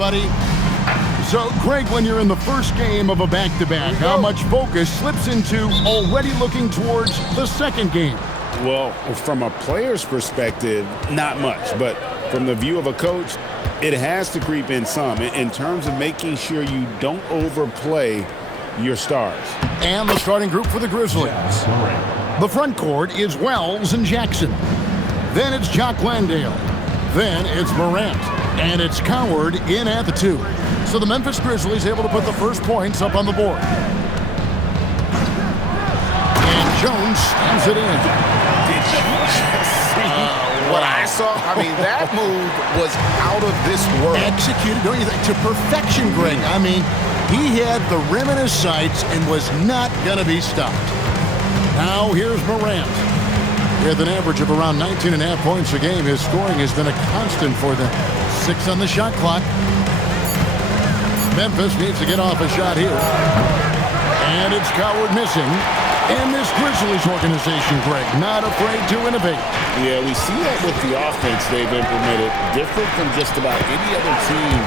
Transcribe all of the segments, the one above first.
Buddy. So, Greg, when you're in the first game of a back-to-back, how much focus slips into already looking towards the second game? Well, from a player's perspective, not much. But from the view of a coach, it has to creep in some in terms of making sure you don't overplay your stars. And the starting group for the Grizzlies. The front court is Wells and Jackson. Then it's Jock Landale. Then it's Morant. And it's Coward in at the 2. So the Memphis Grizzlies able to put the first points up on the board. And Jones slams it in. Did you see what I saw? I mean, that move was out of this world. Executed, don't you think, to perfection, Greg. I mean, he had the rim in his sights and was not going to be stopped. Now here's Morant. With an average of around 19.5 points a game, his scoring has been a constant for them. 6 on the shot clock. Memphis needs to get off a shot here. And it's Coward missing. And this Grizzlies organization, Greg, not afraid to innovate. Yeah, we see that with the offense they've implemented, different from just about any other team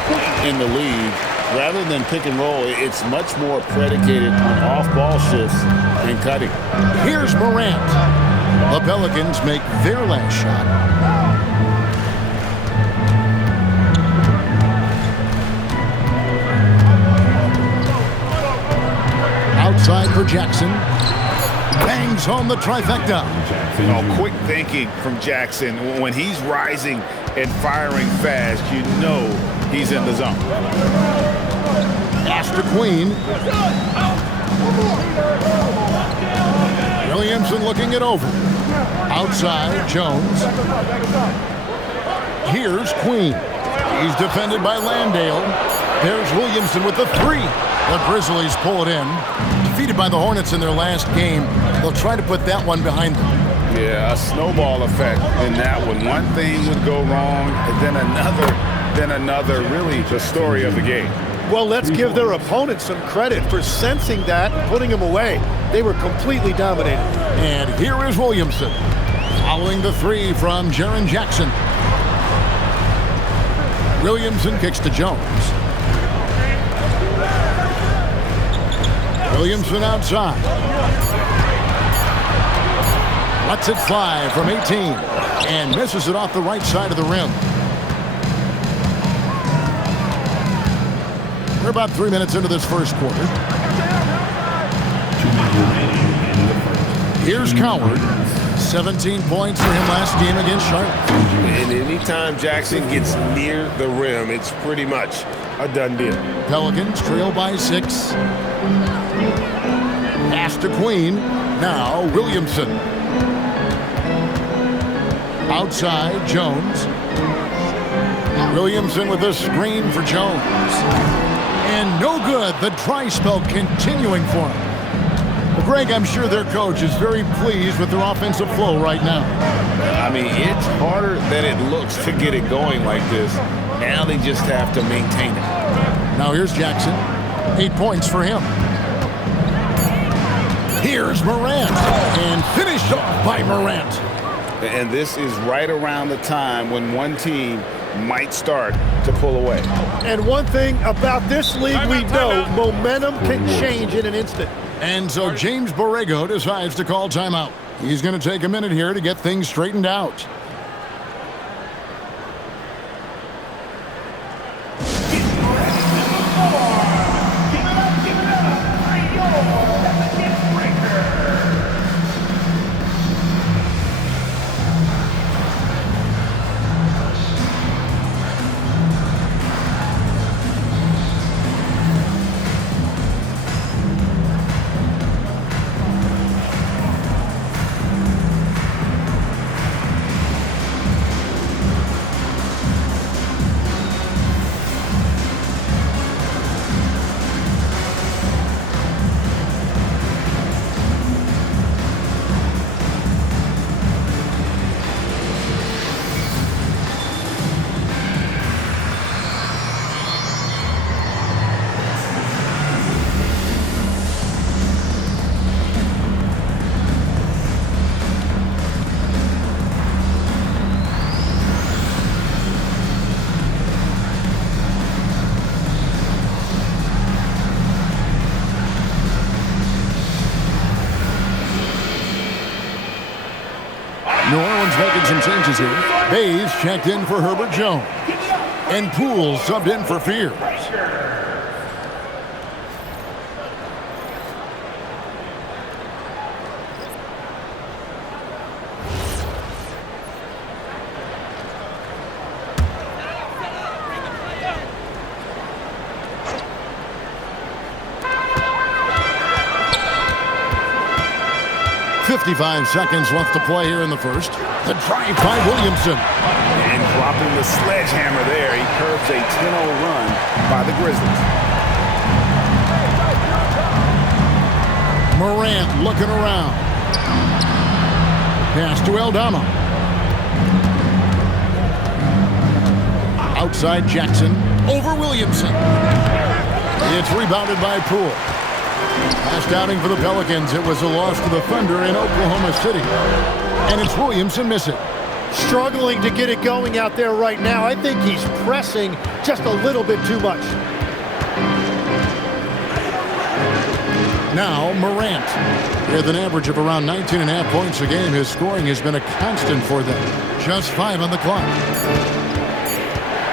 in the league. Rather than pick and roll, it's much more predicated on off-ball shifts and cutting. Here's Morant. The Pelicans make their last shot. Outside for Jackson. Bangs home the trifecta. Oh, quick thinking from Jackson. When he's rising and firing fast, you know he's in the zone. Pass to Queen. Williamson looking it over. Outside, Jones. Here's Queen. He's defended by Landale. There's Williamson with the 3. The Grizzlies pull it in. Defeated by the Hornets in their last game, they'll try to put that one behind them. Yeah, a snowball effect in that one. One thing would go wrong, and then another. Really the story of the game. Well, let's give their opponent some credit for sensing that and putting him away. They were completely dominated. And here is Williamson. Following the 3 from Jaren Jackson. Williamson kicks to Jones. Williamson outside. Lets it fly from 18 and misses it off the right side of the rim. We're about 3 minutes into this first quarter. Here's Coward. 17 points for him last game against Charlotte. And anytime Jackson gets near the rim, it's pretty much a done deal. Pelicans trail by 6. Pass to Queen. Now Williamson. Outside, Jones. Williamson with a screen for Jones. And no good. The dry spell continuing for him. Well, Greg, I'm sure their coach is very pleased with their offensive flow right now. I mean, it's harder than it looks to get it going like this. Now they just have to maintain it. Now here's Jackson. 8 points for him. Here's Morant. And finished off by Morant. And this is right around the time when one team might start to pull away. And one thing about this league we know, momentum can change in an instant. And so James Borrego decides to call timeout. He's going to take a minute here to get things straightened out. making some changes here. Bays checked in for Herbert Jones. And Poole subbed in for Fears. .55 seconds left to play here in the first. The drive by Williamson. And dropping the sledgehammer there, he curbs a 10-0 run by the Grizzlies. Morant looking around. Pass to Aldama. Outside Jackson. Over Williamson. It's rebounded by Poole. Last outing for the Pelicans, it was a loss to the Thunder in Oklahoma City. And it's Williamson missing. Struggling to get it going out there right now. I think he's pressing just a little bit too much. Now Morant. With an average of around 19.5 points a game, his scoring has been a constant for them. Just 5 on the clock.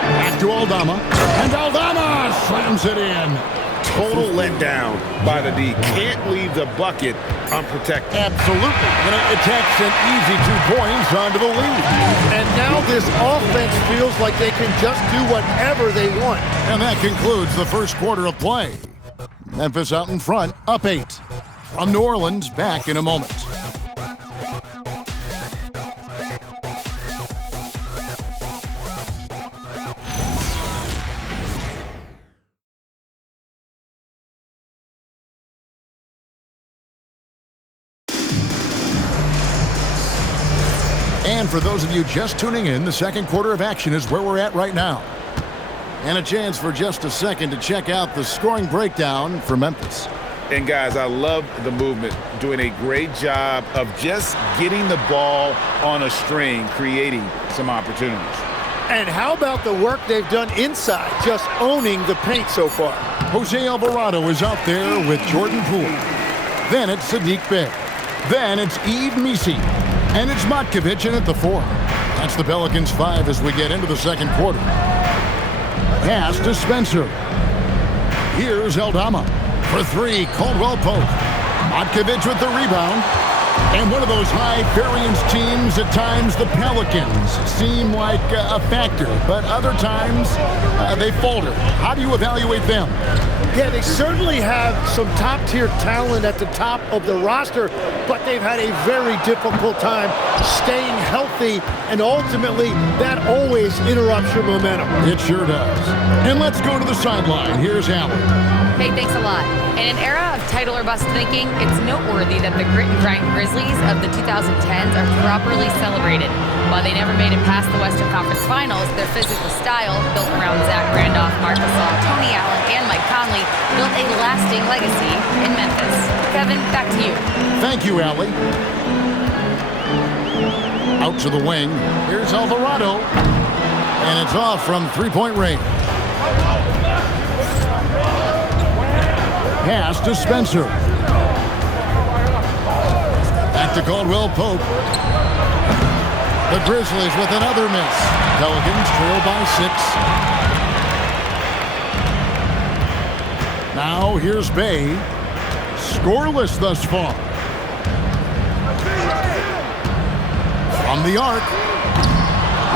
Back to Aldama. And Aldama slams it in. Total letdown by the D. Can't leave the bucket unprotected. Absolutely. And it takes an easy 2 points onto the lead. And now this offense feels like they can just do whatever they want. And that concludes the first quarter of play. Memphis out in front, up 8. From New Orleans, back in a moment. And for those of you just tuning in, the second quarter of action is where we're at right now. And a chance for just a second to check out the scoring breakdown for Memphis. And guys, I love the movement, doing a great job of just getting the ball on a string, creating some opportunities. And how about the work they've done inside, just owning the paint so far? Jose Alvarado is out there with Jordan Poole. Then it's Sadiq Bey. Then it's Yves Missi. And it's Matkovic in at the 4. That's the Pelicans 5 as we get into the second quarter. Pass to Spencer. Here's Aldama. For 3, Caldwell Pope. Matkovic with the rebound. And one of those high-variance teams, at times the Pelicans seem like a factor, but other times they falter. How do you evaluate them? Yeah, they certainly have some top-tier talent at the top of the roster, but they've had a very difficult time staying healthy, and ultimately that always interrupts your momentum. It sure does. And let's go to the sideline. Here's Allen. Hey, thanks a lot. In an era of title or bust thinking, it's noteworthy that the grit and grind Grizzlies of the 2010s are properly celebrated. While they never made it past the Western Conference Finals, their physical style, built around Zach Randolph, Marc Gasol, Tony Allen, and Mike Conley, built a lasting legacy in Memphis. Kevin, back to you. Thank you, Allie. Out to the wing. Here's Alvarado. And it's off from three-point range. Pass to Spencer. Back to Caldwell Pope. The Grizzlies with another miss. Pelicans trail by 6. Now here's Bey. Scoreless thus far. From the arc.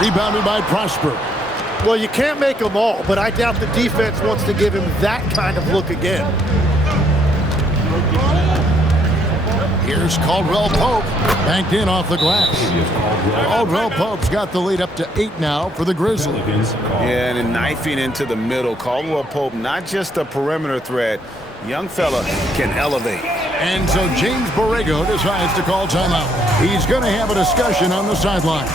Rebounded by Prosper. Well, you can't make them all, but I doubt the defense wants to give him that kind of look again. Here's Caldwell Pope, banked in off the glass. Caldwell Pope's got the lead up to 8 now for the Grizzlies. Yeah, and knifing into the middle. Caldwell Pope, not just a perimeter threat. Young fella can elevate. And so James Borrego decides to call timeout. He's going to have a discussion on the sideline.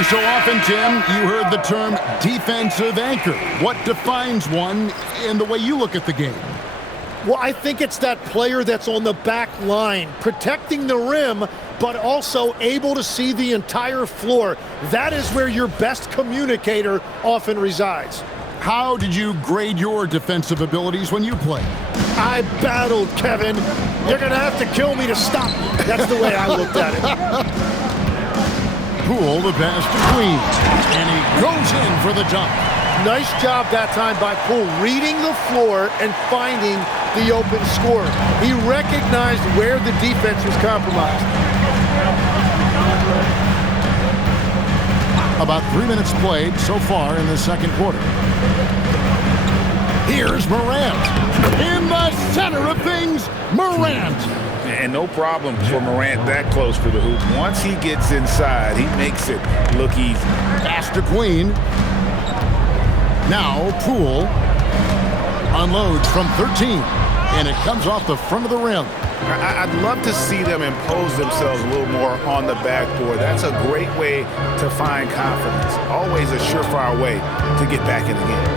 Every so often, Tim, you heard the term defensive anchor. What defines one in the way you look at the game? Well, I think it's that player that's on the back line, protecting the rim, but also able to see the entire floor. That is where your best communicator often resides. How did you grade your defensive abilities when you played? I battled, Kevin. You're going to have to kill me to stop me. That's the way I looked at it. Poole, the pass to Queen, and he goes in for the dunk. Nice job that time by Poole, reading the floor and finding the open scorer. He recognized where the defense was compromised. About 3 minutes played so far in the second quarter. Here's Morant. In the center of things, Morant. And no problem for Morant that close to the hoop. Once he gets inside, he makes it look easy. Pass to Queen. Now Poole unloads from 13, and it comes off the front of the rim. I'd love to see them impose themselves a little more on the backboard. That's a great way to find confidence. Always a surefire way to get back in the game.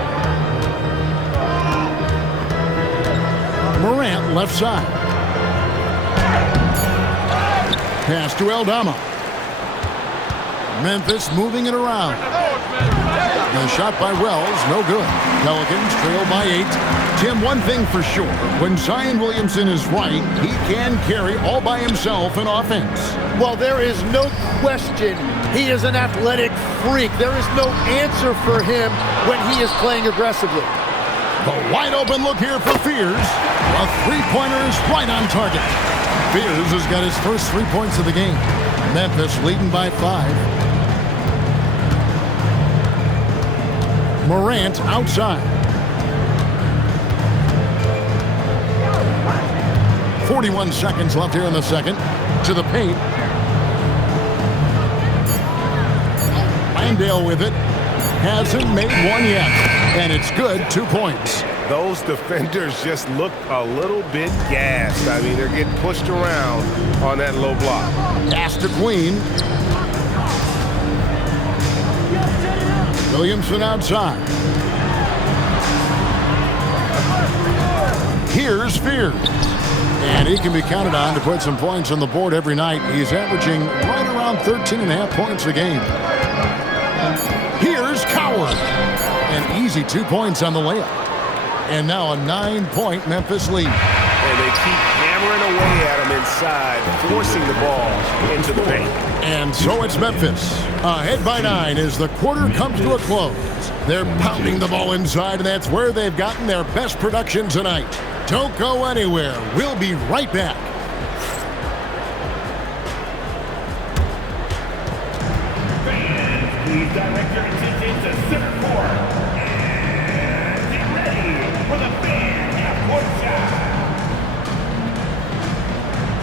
Morant left side. Pass to Aldama. Memphis moving it around. The shot by Wells, no good. Pelicans trail by 8. Tim, one thing for sure, when Zion Williamson is right, he can carry all by himself in offense. Well, there is no question he is an athletic freak. There is no answer for him when he is playing aggressively. The wide open look here for Fears. A three-pointer is right on target. Fears has got his first 3 points of the game. Memphis leading by 5. Morant outside. 41 seconds left here in the second. To the paint. Landale with it. Hasn't made one yet. And it's good, 2 points. Those defenders just look a little bit gassed. I mean, they're getting pushed around on that low block. Pass to Queen. Williamson outside. Here's Fears. And he can be counted on to put some points on the board every night. He's averaging right around 13.5 points a game. Here's Coward. An easy 2 points on the layup. And now a 9-point Memphis lead. And they keep hammering away at him inside, forcing the ball into the paint. And so it's Memphis. Ahead by 9 as the quarter comes to a close. They're pounding the ball inside, and that's where they've gotten their best production tonight. Don't go anywhere. We'll be right back. Fans, please direct your attention to center court. And get ready for the fan half-court shot.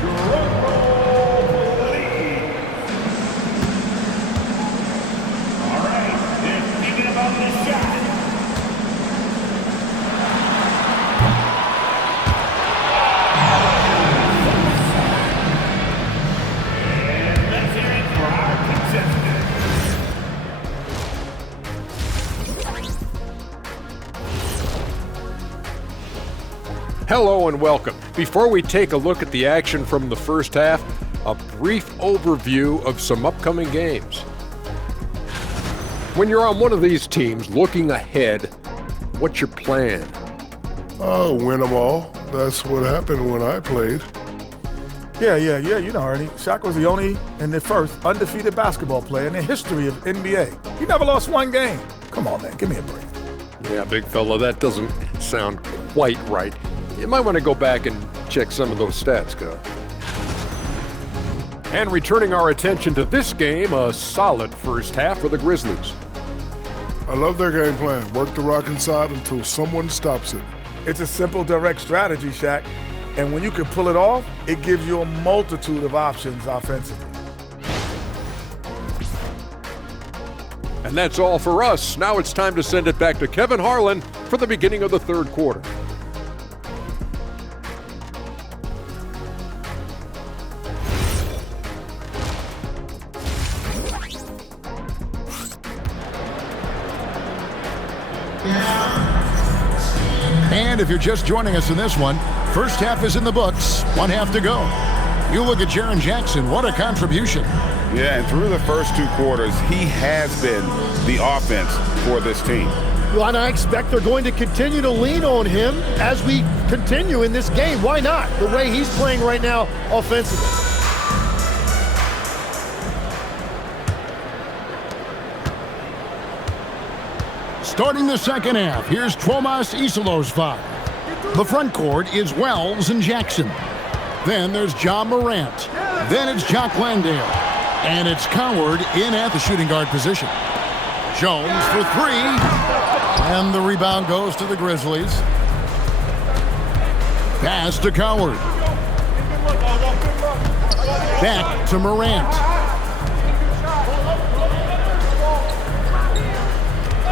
Drum roll, please. All right, they're thinking about this shot. Hello and welcome. Before we take a look at the action from the first half, a brief overview of some upcoming games. When you're on one of these teams looking ahead, what's your plan? Oh, win them all. That's what happened when I played. Yeah, you know, Ernie. Shaq was the only and the first undefeated basketball player in the history of NBA. He never lost one game. Come on, man, give me a break. Yeah, big fella, that doesn't sound quite right. You might want to go back and check some of those stats, Coach. And returning our attention to this game, a solid first half for the Grizzlies. I love their game plan. Work the rock inside until someone stops it. It's a simple, direct strategy, Shaq. And when you can pull it off, it gives you a multitude of options offensively. And that's all for us. Now it's time to send it back to Kevin Harlan for the beginning of the third quarter. And if you're just joining us in this one, first half is in the books, 1 half to go. You look at Jaren Jackson, what a contribution. Yeah, and through the first 2 quarters, he has been the offense for this team. Well, and I expect they're going to continue to lean on him as we continue in this game. Why not? The way he's playing right now offensively. Starting the second half, here's Tomas Iselo's foul. The front court is Wells and Jackson. Then there's John Morant. Then it's Jock Landale. And it's Coward in at the shooting guard position. Jones for 3. And the rebound goes to the Grizzlies. Pass to Coward. Back to Morant.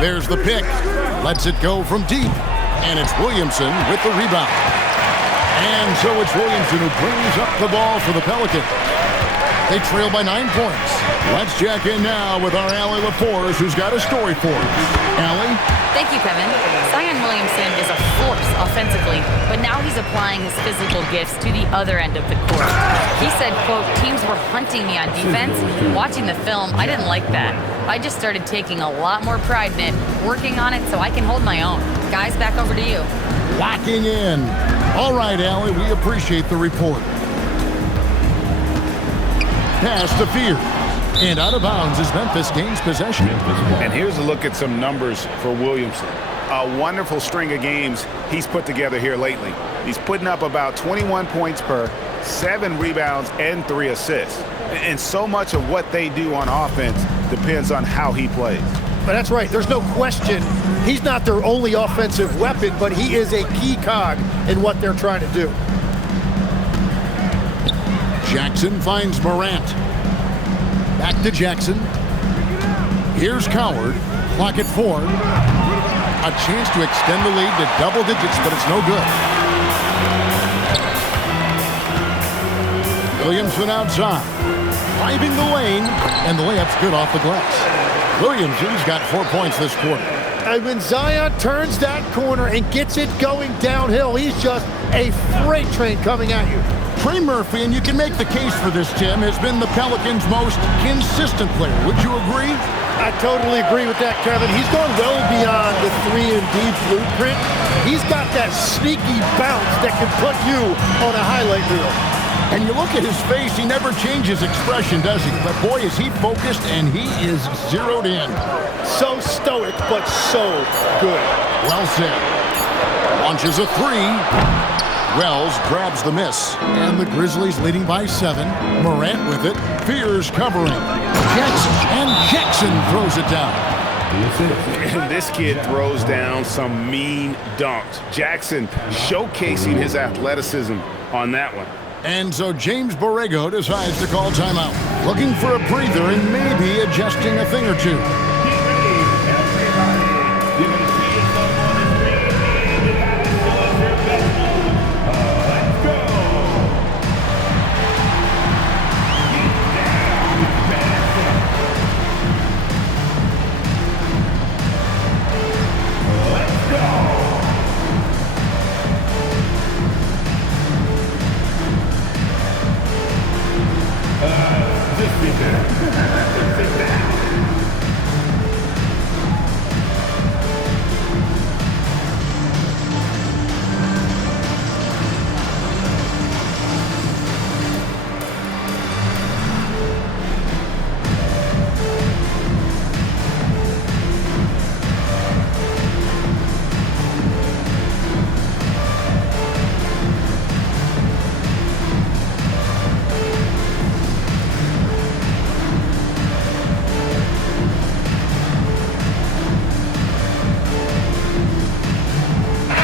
There's the pick. Lets it go from deep. And it's Williamson with the rebound. And so it's Williamson who brings up the ball for the Pelicans. They trail by 9 points. Let's check in now with our Allie LaForce, who's got a story for us. Allie? Thank you, Kevin. Zion Williamson is a force offensively, but now he's applying his physical gifts to the other end of the court. He said, quote, teams were hunting me on defense. Watching the film, I didn't like that. I just started taking a lot more pride in it, working on it so I can hold my own. Guys, back over to you. Locking in. All right, Allie, we appreciate the report. Pass to Fear. And out of bounds as Memphis gains possession. And here's a look at some numbers for Williamson. A wonderful string of games he's put together here lately. He's putting up about 21 points per, 7 rebounds, and 3 assists. And so much of what they do on offense depends on how he plays. But that's right. There's no question. He's not their only offensive weapon, but he is a key cog in what they're trying to do. Jackson finds Morant. Back to Jackson. Here's Coward. Clock at 4. A chance to extend the lead to double digits, but it's no good. Williamson outside. Driving the lane, and the layup's good off the glass. Williamson's got 4 points this quarter. And when Zion turns that corner and gets it going downhill, he's just a freight train coming at you. Trey Murphy, and you can make the case for this, Tim, has been the Pelicans' most consistent player. Would you agree? I totally agree with that, Kevin. He's gone well beyond the 3-and-D blueprint. He's got that sneaky bounce that can put you on a highlight reel. And you look at his face, he never changes expression, does he? But boy, is he focused, and he is zeroed in. So stoic, but so good. Well said. Launches a 3. Wells grabs the miss, and the Grizzlies leading by 7. Morant with it. Fears covering. Jackson throws it down. And this kid throws down some mean dunks. Jackson showcasing his athleticism on that one. And so James Borrego decides to call timeout. Looking for a breather and maybe adjusting a thing or two.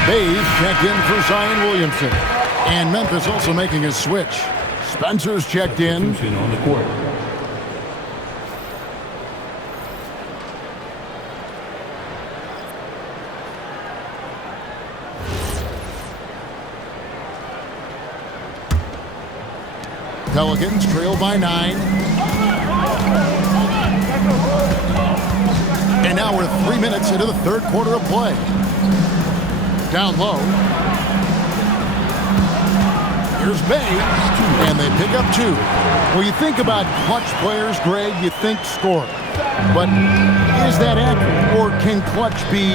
Hayes checked in for Zion Williamson. And Memphis also making a switch. Spencer's checked in. On the court. Pelicans trail by 9. And now Now we're 3 minutes into the third quarter of play. Down low. Here's Bay, and they pick up 2. Well, you think about clutch players, Greg, you think score. But is that accurate, or can clutch be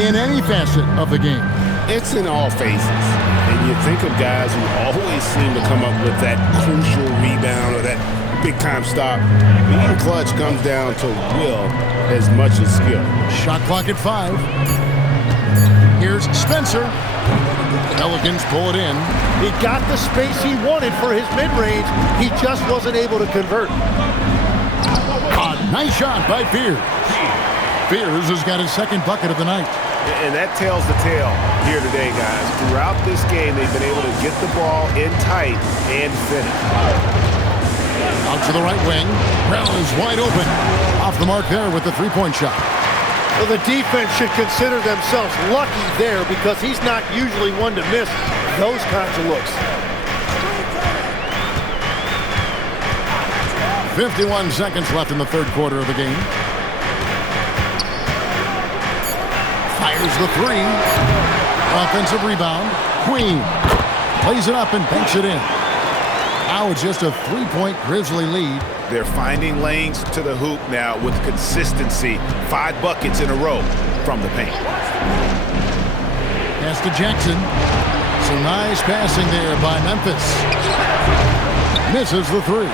in any facet of the game? It's in all phases. And you think of guys who always seem to come up with that crucial rebound or that big-time stop. Being clutch comes down to will as much as skill. Shot clock at 5. Here's Spencer. Pelicans pull it in. He got the space he wanted for his mid-range. He just wasn't able to convert. A nice shot by Fears. Fears has got his second bucket of the night. And that tells the tale here today, guys. Throughout this game, they've been able to get the ball in tight and finish. Out to the right wing. Brown is wide open. Off the mark there with the three-point shot. Well, the defense should consider themselves lucky there because he's not usually one to miss those kinds of looks. 51 seconds left in the third quarter of the game. Fires the 3. Offensive rebound. Queen plays it up and banks it in. Now it's just a 3-point Grizzly lead. They're finding lanes to the hoop now with consistency. 5 buckets in a row from the paint. Pass to Jackson. Some nice passing there by Memphis. Misses the 3.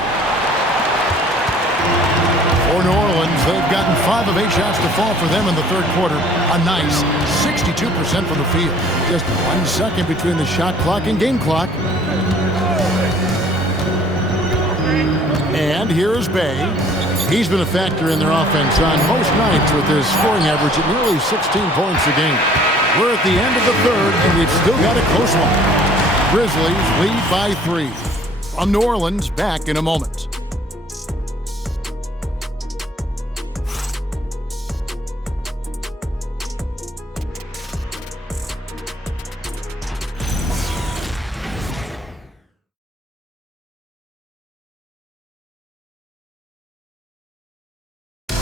For New Orleans, they've gotten 5 of 8 shots to fall for them in the third quarter. A nice 62% from the field. Just 1 second between the shot clock and game clock. And here's Bay. He's been a factor in their offense on most nights with his scoring average at nearly 16 points a game. We're at the end of the third, and we've still got a close one. Grizzlies lead by 3. From New Orleans, back in a moment.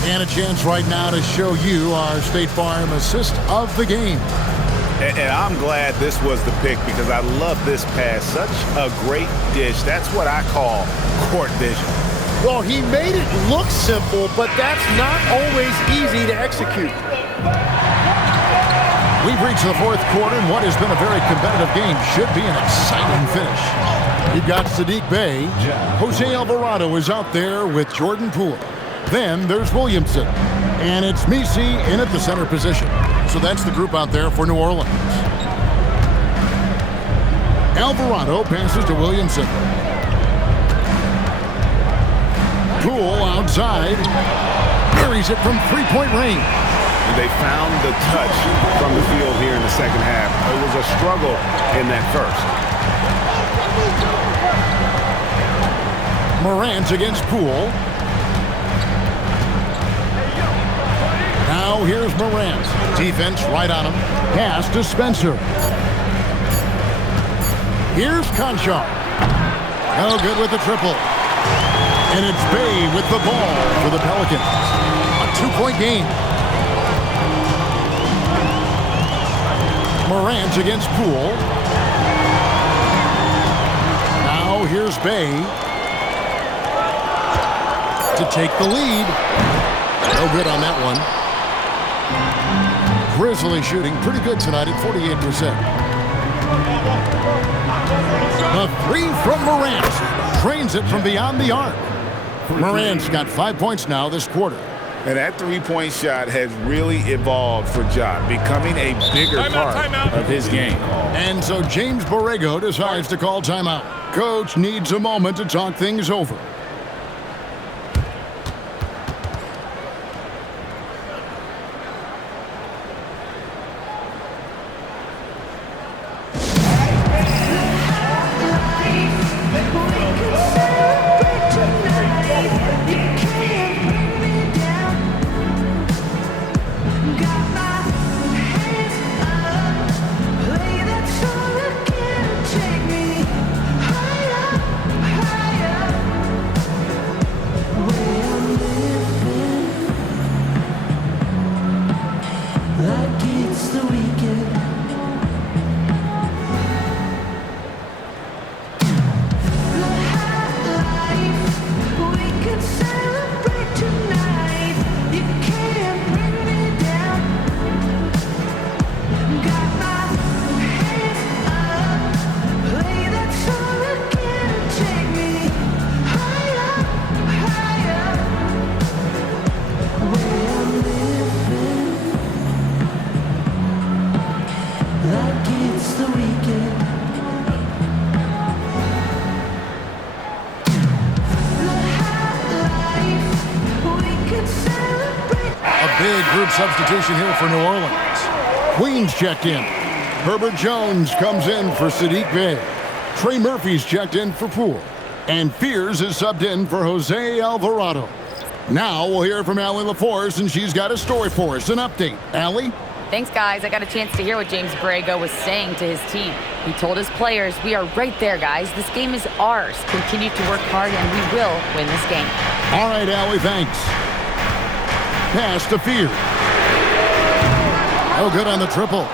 And a chance right now to show you our State Farm assist of the game. And I'm glad this was the pick because I love this pass. Such a great dish. That's what I call court vision. Well, he made it look simple, but that's not always easy to execute. We've reached the fourth quarter, and what has been a very competitive game should be an exciting finish. You've got Sadiq Bey. Jose Alvarado is out there with Jordan Poole. Then there's Williamson. And it's Misi in at the center position. So that's the group out there for New Orleans. Alvarado passes to Williamson. Poole outside. Buries it from three-point range. They found the touch from the field here in the second half. It was a struggle in that first. Morant against Poole. Now here's Morant. Defense right on him. Pass to Spencer. Here's Conchar. No good with the triple. And it's Bey with the ball for the Pelicans. A 2-point game. Morant against Poole. Now here's Bey to take the lead. No good on that one. Grizzly shooting pretty good tonight at 48%. The 3 from Morant. Trains it from beyond the arc. Morant's got 5 points now this quarter. And that three-point shot has really evolved for Ja, becoming a bigger part of his game. And so James Borrego decides to call timeout. Coach needs a moment to talk things over. it's the weekend. Big group substitution here for New Orleans. Queens checked in. Herbert Jones comes in for Sadiq Bey. Trey Murphy's checked in for Poole. And Fears is subbed in for Jose Alvarado. Now we'll hear from Allie LaForce, and she's got a story for us, an update. Allie? Thanks, guys. I got a chance to hear what James Borrego was saying to his team. He told his players, "We are right there, guys. This game is ours. Continue to work hard, and we will win this game." All right, Allie, thanks. Pass to Fear. Oh, good on the triple.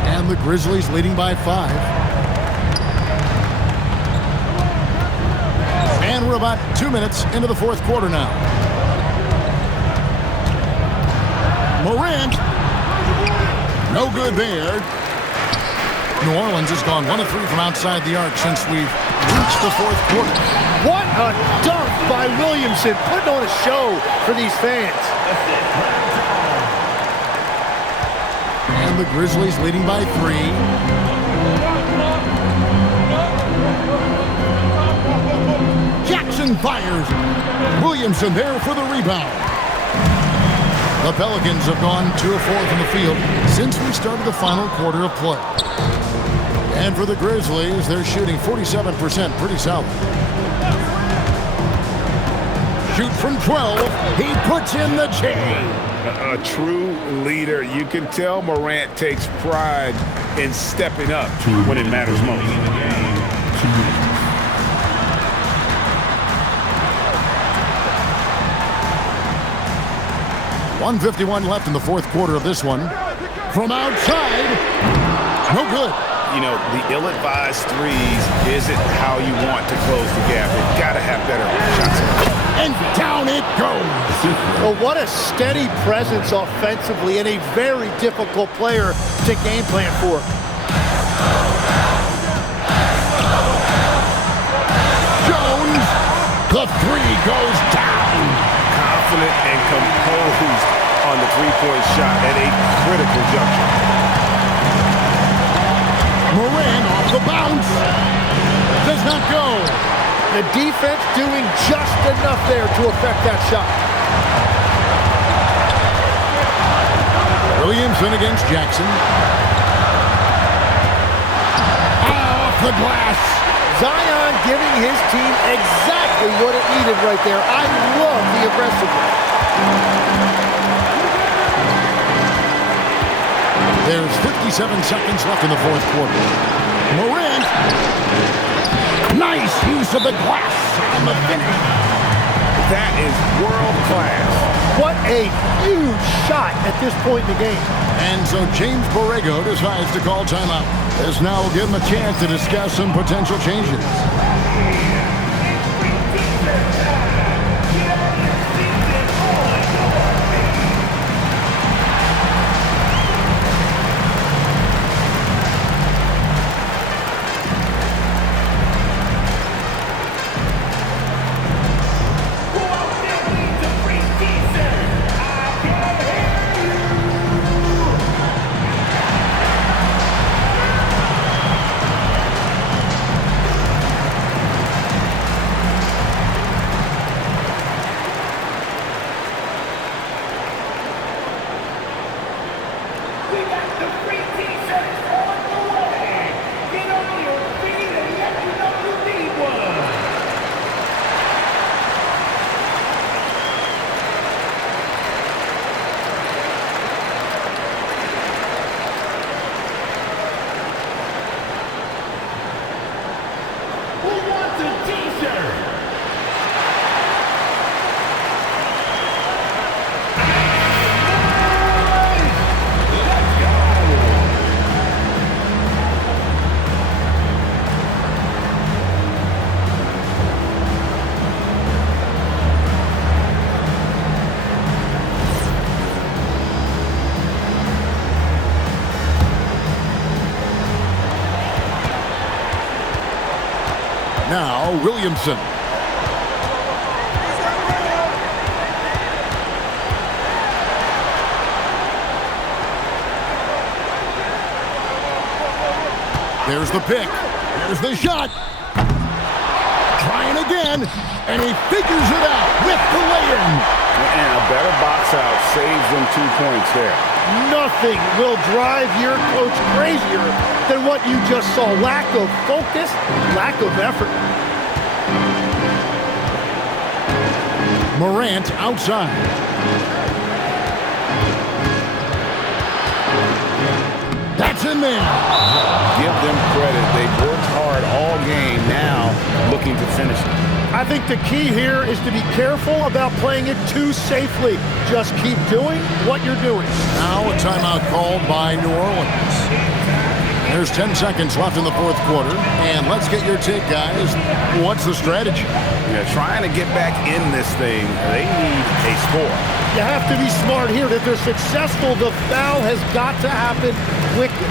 And the Grizzlies leading by 5. And we're about 2 minutes into the fourth quarter now. Morant. No good there. New Orleans has gone 1 of 3 from outside the arc since we've reached the fourth quarter. What a dunk by Williamson, putting on a show for these fans. And the Grizzlies leading by 3. Jackson fires. Williamson there for the rebound. The Pelicans have gone 2 of 4 from the field since we started the final quarter of play. And for the Grizzlies, they're shooting 47%, pretty solid. Shoot from 12. He puts in the chain. A true leader. You can tell Morant takes pride in stepping up when it matters most. 1:51 left in the fourth quarter of this one. From outside, no good. You know, the ill-advised threes isn't how you want to close the gap. You've got to have better shots. And down it goes. Well, what a steady presence offensively and a very difficult player to game plan for. Jones, the 3 goes down. Confident and composed on the three-point shot at a critical juncture. Moran off the bounce. Does not go. The defense doing just enough there to affect that shot. Williamson against Jackson. Off the glass. Zion giving his team exactly what it needed right there. I love the aggressiveness. There's 57 seconds left in the fourth quarter. Morant. Nice use of the glass on the finish. That is world class. What a huge shot at this point in the game. And so James Borrego decides to call timeout. This now will give him a chance to discuss some potential changes. Now Williamson. There's the pick. There's the shot. Trying again, and he figures it out with the lay-in. And a better box out saves them 2 points there. Nothing will drive your coach crazier than what you just saw. Lack of focus, lack of effort. Morant outside. That's in there. Give them credit. They've worked hard all game, now looking to finish it. I think the key here is to be careful about playing it too safely. Just keep doing what you're doing. Now a timeout called by New Orleans. There's 10 seconds left in the fourth quarter, and let's get your take, guys. What's the strategy? Yeah, trying to get back in this thing, they need a score. You have to be smart here. If they're successful, the foul has got to happen quickly.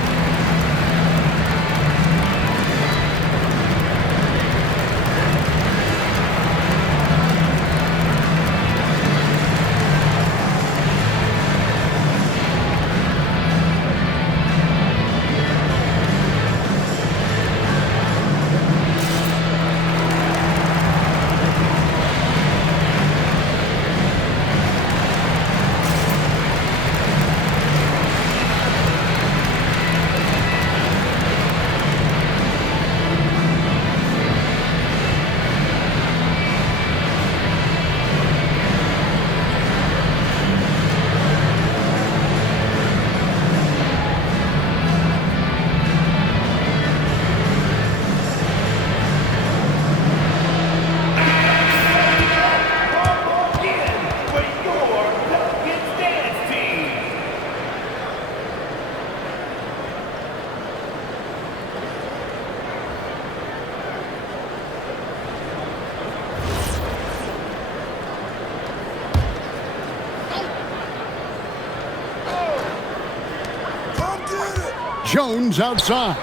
Jones outside.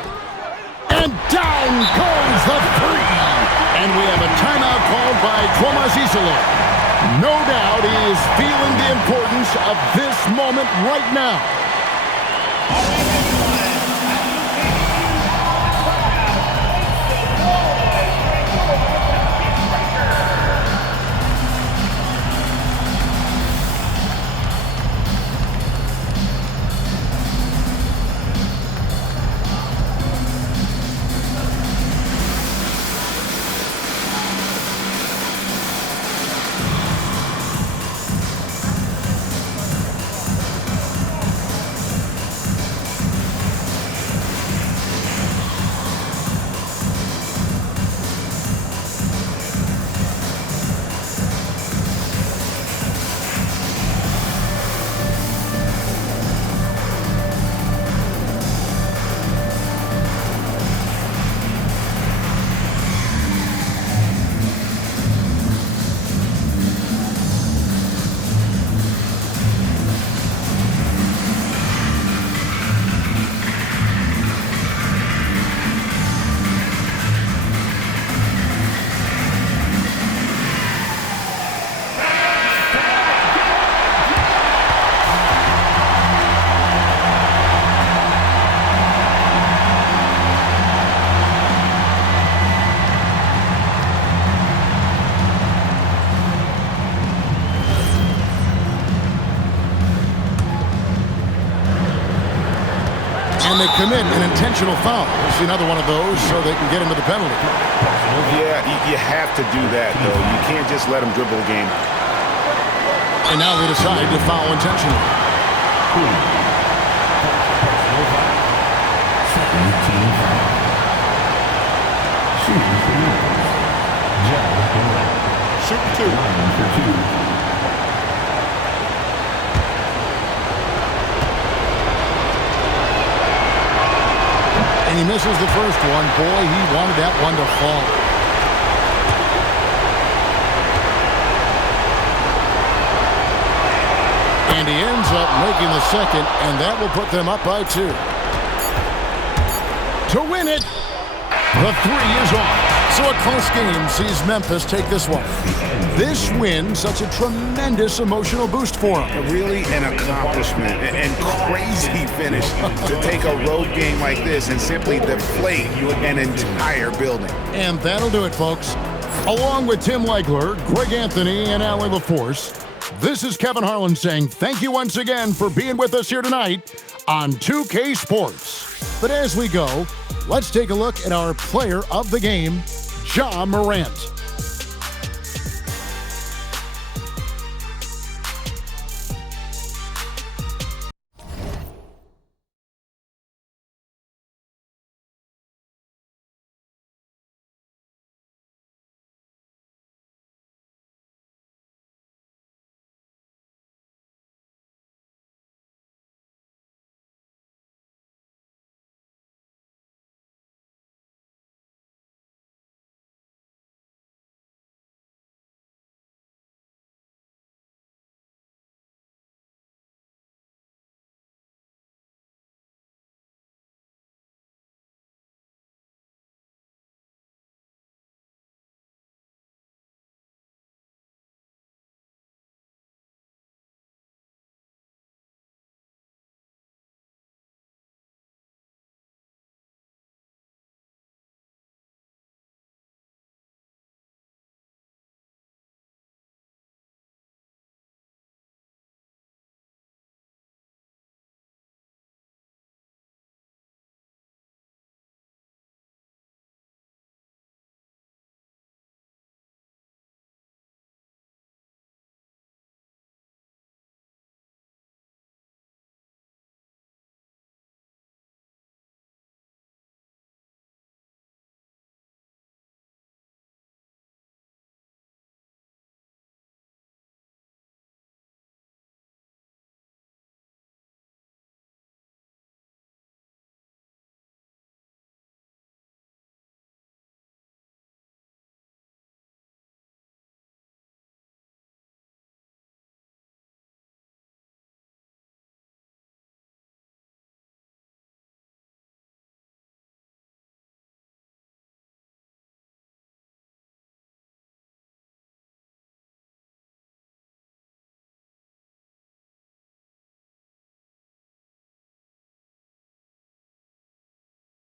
And down goes the three. And we have a timeout called by Thomas Isolo. No doubt he is feeling the importance of this moment right now. And they commit an intentional foul. We'll see another one of those so they can get into the penalty. Yeah, you have to do that, though. You can't just let them dribble the game. And now they decide to foul intentionally. Shoot two. And he misses the first one. Boy, he wanted that one to fall. And he ends up making the second, and that will put them up by 2. To win it, the three is off. So a close game sees Memphis take this one. This win, such a tremendous emotional boost for them. Really an accomplishment and crazy finish to take a road game like this and simply deflate an entire building. And that'll do it, folks. Along with Tim Legler, Greg Anthony, and Allie LaForce, this is Kevin Harlan saying thank you once again for being with us here tonight on 2K Sports. But as we go, let's take a look at our player of the game, Ja Morant.